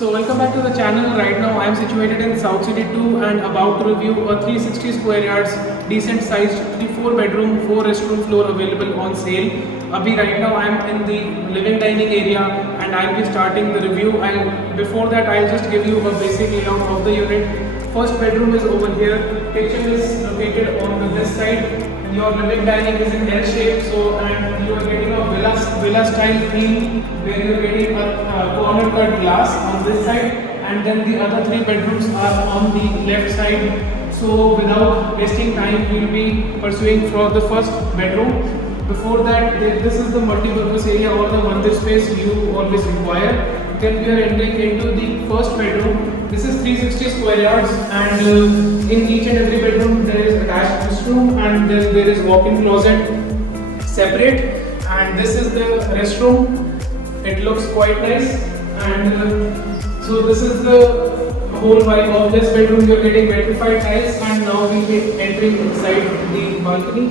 So welcome back to the channel. Right now I am situated in South City 2 and about to review a 360 square yards decent sized 3-4 bedroom 4 restroom floor available on sale. Abhi right now I am in the living dining area and I will be starting the review. And before that I'll just give you a basic layout of the unit. First bedroom is over here. Kitchen is located on this side. Your living dining is in L shape, so and you are getting a villa style feel where you are getting a corner cut glass on this side, and then the other three bedrooms are on the left side. So without wasting time, we will be pursuing for the first bedroom. Before that, this is the multi-purpose area or the mandir space you always require. Then we are entering into the first bedroom. This is 360 square yards, and in each and every bedroom there is attached restroom, and then there is walk-in closet separate. And this is the restroom. It looks quite nice, and so this is the whole vibe of this bedroom. You are getting vitrified tiles, and now we will be entering inside the balcony.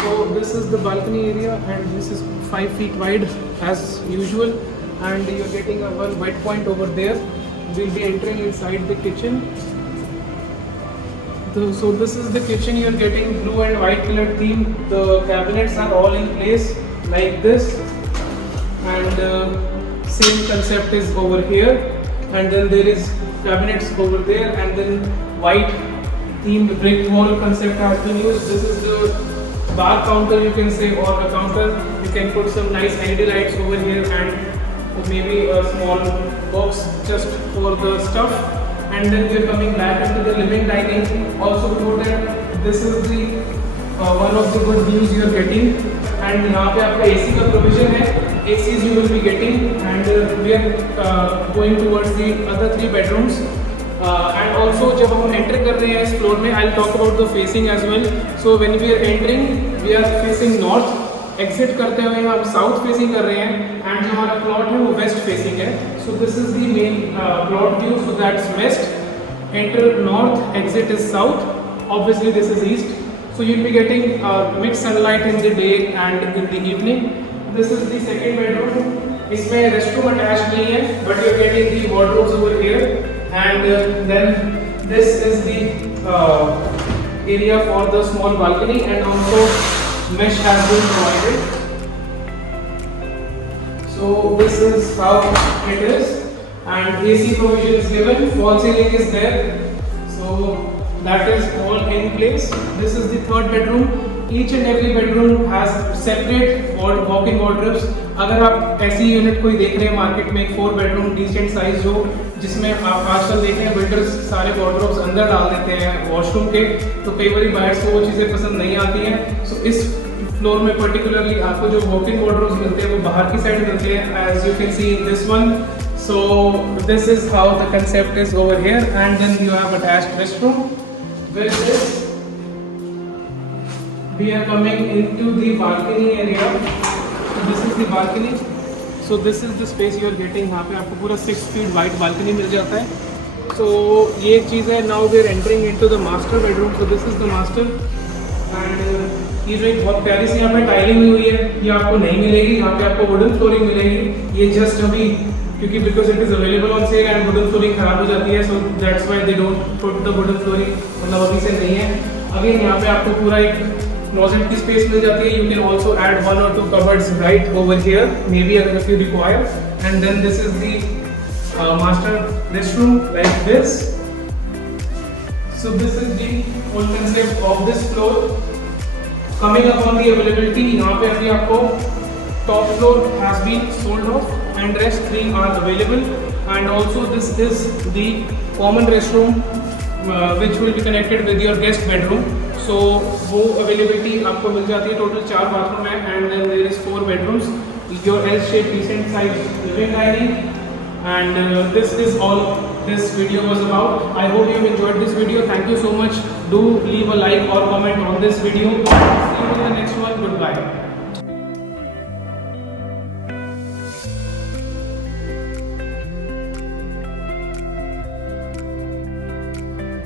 So this is the balcony area, and this is 5 feet wide as usual, and you are getting a one wet point over there. We'll be entering inside the kitchen. So this is the kitchen. You are getting blue and white color theme. The cabinets are all in place like this, and same concept is over here, and then there is cabinets over there, and then white themed brick wall concept has been used. This is the bar counter, you can say, or a counter. You can put some nice LED lights over here and maybe a small box just for the stuff. And then we are coming back into the living dining. Also before that, this is the one of the good views you are getting, and यहाँ पे आपका AC का provision है. ACs you will be getting, and we are going towards the other three bedrooms. And also जब हम enter कर रहे हैं इस floor में, I'll talk about the facing as well. So when we are entering, we are facing north. Exit करते हुए हम साउथ फेसिंग कर रहे हैं, एंड जो हमारा प्लॉट है वो वेस्ट फेसिंग है. So this is the main plot view. So that's west, enter north, exit is south, obviously this is east. So you will be getting mix sunlight in the day and in the evening. This is the second bedroom. इसमें restroom attach नहीं है, but you are getting the wardrobes over here, and then this is the area for the small balcony, and also mesh has been provided. So this is how it is, and AC provision is given, fall ceiling is there, so that is all in place. This is the third bedroom. Each and every bedroom has separate walk-in wardrobes. अगर आप ऐसी unit कोई देख रहे हैं market में, 4 bedroom decent size जो जिसमें आप आजकल देख रहे हैं बिल्डर्स सारे वॉर्डरोब्स अंदर डाल देते हैं वॉशरूम के, तो कई बार बायर्स को वो चीज़ें पसंद नहीं आती हैं. सो इस फ्लोर में पर्टिकुलरली आपको जो वॉक-इन वॉर्डरोब्स मिलते हैं वो बाहर की साइड मिलते हैं, as you can see in this one. So this is how the concept is over here, and then you have attached restroom. With this we are coming into the balcony area. So this is the balcony. So this is the space you are getting. यहाँ पे आपको पूरा 6 feet wide balcony मिल जाता है. So ये एक चीज़ है. Now we are entering into the master bedroom. So this is the master, and ये जो एक बहुत प्यारी सी यहाँ पे टाइलिंग हुई है, ये आपको नहीं मिलेगी. यहाँ पे आपको वुडन फ्लोरिंग मिलेगी. ये जस्ट अभी क्योंकि because it is available on sale, and wooden flooring खराब हो जाती है, so that's why they don't put the wooden flooring. मतलब अभी से नहीं है. अगेन यहाँ पे आपको पूरा एक क्लोजेट की स्पेस मिल जाती है. You can also add 1 or 2 cupboards right over here, maybe अगर if you require. And then this is the master restroom like this. So this is the whole concept of this floor. Coming up on the availability, यहाँ पे अभी आपको top floor has been sold off, and rest 3 are available. And also this is the common restroom which will be connected with your guest bedroom. So वो availability आपको मिल जाती है. Total 4 bathroom है, and then there is 4 bedrooms. Your L shape decent size living dining, and this is all this video was about. I hope you enjoyed this video. Thank you so much. Do leave a like or comment on this video. See you in the next one. Goodbye.